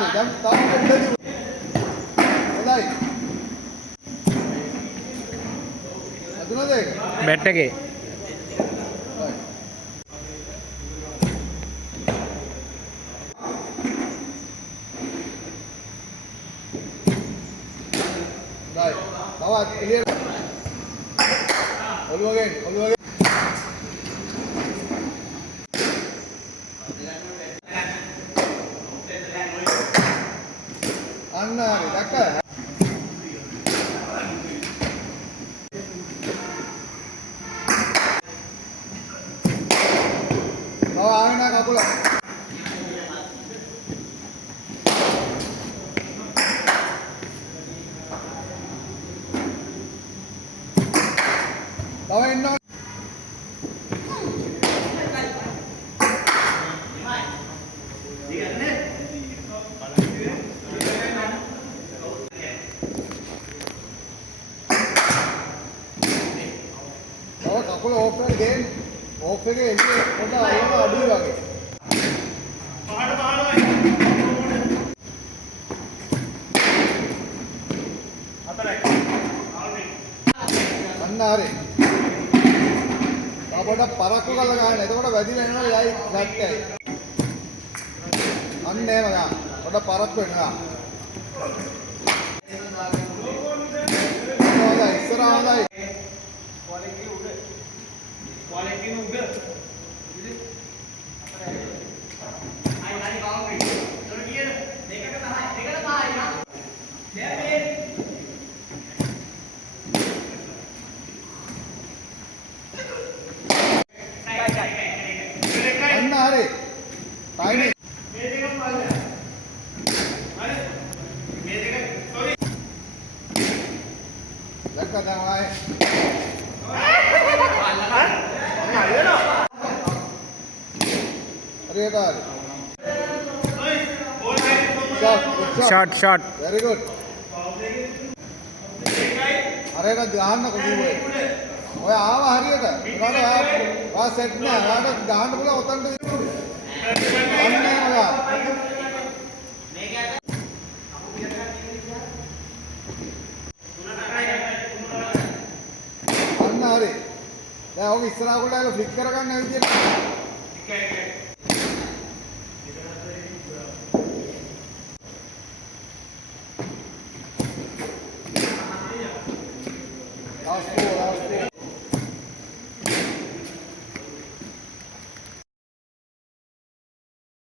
හරි. දැන් තාම උඩදී. හොඳයි. අදුනද ඒක? බැට් එකේ. හොඳයි. තවත් එළියට. ඔළුවගෙන් ඔළුවගෙන්. අන්න හරි. දැක්කද? ආවෙන කකුල. තව එන්න. කකුල ඕෆ් එකේ ගේම් ඕෆ් එකේ එන්නේ පොඩ අයම අඩුයි වගේ. අන්න හරි. තාපොඩ පරක්කු කරලා ගන්න. එතකොට වැදිලා එනවා යයි ෆ්ලැට් එකයි. අන්න එහෙම ගන්න. පොඩ පරක්කු වෙනවා. හොඳයි ඉස්සරහ හොඳයි. क्वालिटी में उधर आई आई बाउंड्री चलो ये देखा ना बाहर ना ले ले अन्ना अरे टाइमिंग मेरे का पाल है अरे मेरे का सॉरी लड़का था वहां शॉट वेरी गुड अरे දාන්න කොහොමද ඔය ආව හරියට ඒකට වා සෙට් නෑ වාට දාන්න පුළුවන් ඔතනට අන්න හරි දැන් ඔක ඉස්සරහ කොට ඇවිල්ලා ෆ්ලික් කරගන්න විදියට